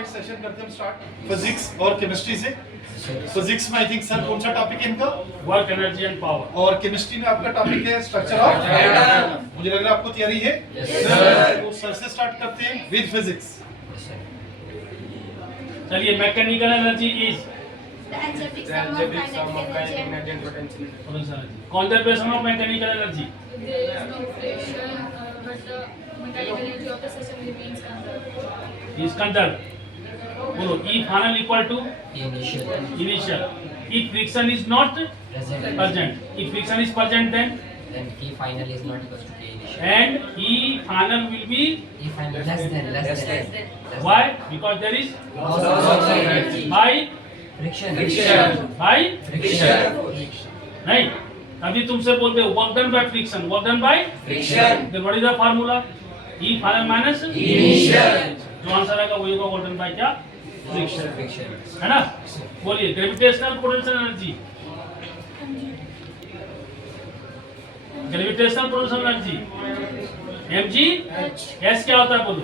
Right session करते हैं हम स्टार्ट फिजिक्स और केमिस्ट्री से। फिजिक्स में आई थिंक सर कौन सा टॉपिक है इनका? Work, energy and power. और केमिस्ट्री में आपका टॉपिक है स्ट्रक्चर ऑफ एटम। मुझे लग रहा है आपको तैयारी है। तो सर से स्टार्ट करते हैं विद फिजिक्स। चलिए, mechanical energy is conservation of mechanical energy. There is no friction, but the mechanical energy of the system remains conserved. Is conserved. बोलो, E final equal to Initial. If friction is not present, if friction is present, Then E final is not equals to K initial. and E final will be E final less than. why? Because there is Loss of energy. by Friction. नहीं, अभी तुमसे बोलते हो work done by friction, work done by Friction. then what is the formula? E final minus Initial. जो answer आएगा वही होगा work done by क्या? Friction. है ना? बोलिए, gravitational potential energy, gravitational potential energy mg s क्या होता है बोलो?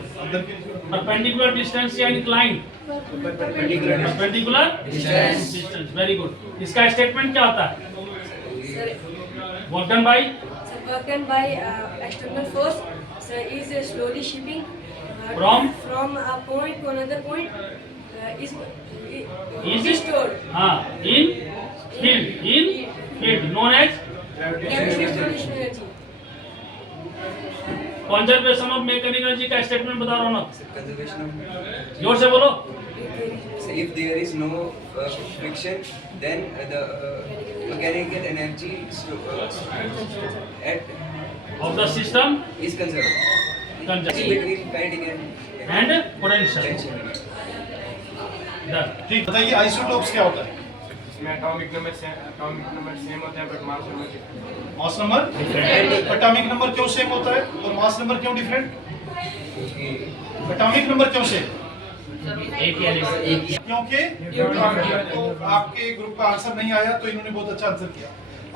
परपेंडिकुलर डिस्टेंस या incline? Perpendicular distance. Very good. इसका स्टेटमेंट क्या होता है? Work done by Work done by external force is slowly shifting from a point to another point is stored. हाँ, in field known as Gravitational energy. Conservation of mechanical energy का statement बता रहा हूँ ना, Conservation of, जोर से बोलो। so if there is no friction, then the mechanical energy of the system is conserved. Between kinetic and potential. tension. ठीक, बताइए आइसोटोप्स क्या होता है? इसमें एटॉमिक नंबर सेम होता है but mass number mass number, atomic number क्यों same होता है और मास नंबर क्यों डिफरेंट? एटॉमिक नंबर क्यों सेम? क्योंकि तो आपके ग्रुप का आंसर नहीं आया तो इन्होंने बहुत अच्छा आंसर किया।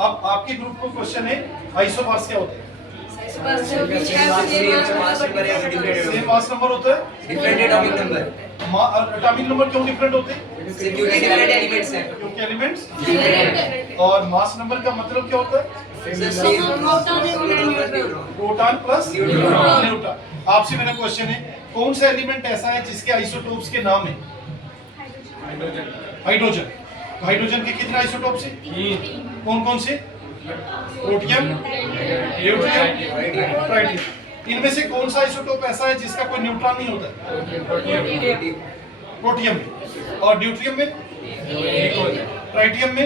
अब आपके ग्रुप को क्वेश्चन है आइसोबार्स क्या होते हैं? सेम मास नंबर होता है, Different atomic number. Atomic number क्यों डिफरेंट होते हैं? क्योंकि different elements हैं. क्योंकि एलिमेंट्स। और मास नंबर का मतलब क्या होता है? Proton plus neutron. आपसे मेरा क्वेश्चन है, कौन सा एलिमेंट ऐसा है जिसके आइसोटोप्स के नाम है? हाइड्रोजन। हाइड्रोजन के कितने आइसोटोप्स हैं? कौन कौन से? Protium, deuterium, tritium. इनमें से कौन सा आइसोटोप ऐसा है जिसका कोई न्यूट्रॉन नहीं होता है? प्रोटियम में। और ड्यूटेरियम में? ट्राइटियम में?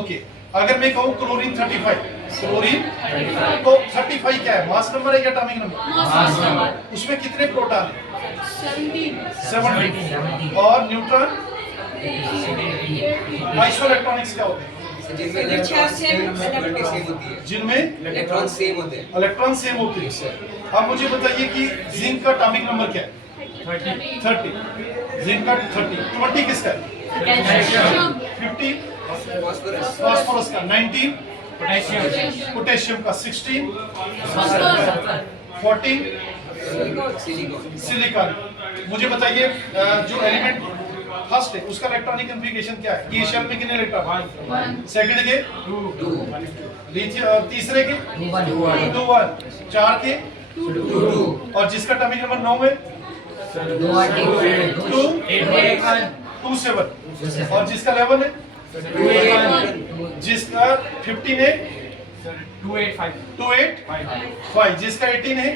ओके। अगर मैं कहूँ क्लोरीन 35, क्लोरीन तो 35 क्या है? मास नंबर है या एटॉमिक नंबर? उसमें कितने प्रोटॉन हैं? 70। और न्यूट्रॉन? आइसोइलेक्ट्रॉनिक्स क्या होते हैं? जिनमें इलेक्ट्रॉन सेम होती है. जिनमें इलेक्ट्रॉन सेम होते हैं. इलेक्ट्रॉन सेम होते हैं। अब मुझे बताइए कि जिंक का एटॉमिक नंबर क्या है? 30। जिंक का 30। 20 किसका है? 50 फास्फोरस का, 19 पोटेशियम का, 16 14 सिलिकॉन। मुझे बताइए जो एलिमेंट फर्स्ट है उसका इलेक्ट्रॉनिक कॉन्फ़िगरेशन क्या है? ई शेल में कितने इलेक्ट्रॉन? सेकंड के 2, तीसरे के 2 1, 4 के 2 और जिसका एटॉमिक नंबर 9 है 2 7 और जिसका 11 है जिसका 15 है 2 8 5 जिसका 18 है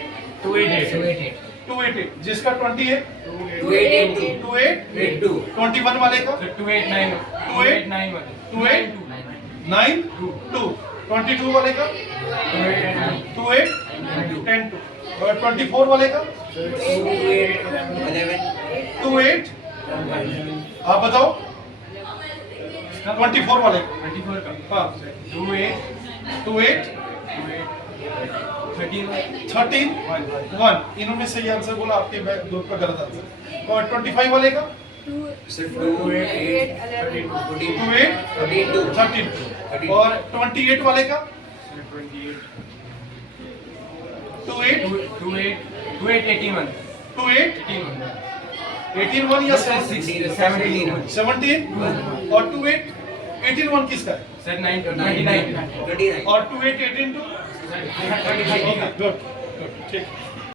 2 8 जिसका 20 है 2 8 21 वाले का 2 8 9 2 22 वाले का 2 8 10 2 और 24 वाले का 2 8 आप बताओ 24 वाले का। हाँ 2 8 13 1 इन्होंने सही आंसर बोला, आपके ग्रुप का गलत आंसर। और 25 वाले का 2 8 13 और 28 वाले का 2 8 2 8 18 1 या 17 17 और 2 8 18 1 किसका है? Sir, 29. 29. और 2 8 18 2 ओके गुड गुड ठीक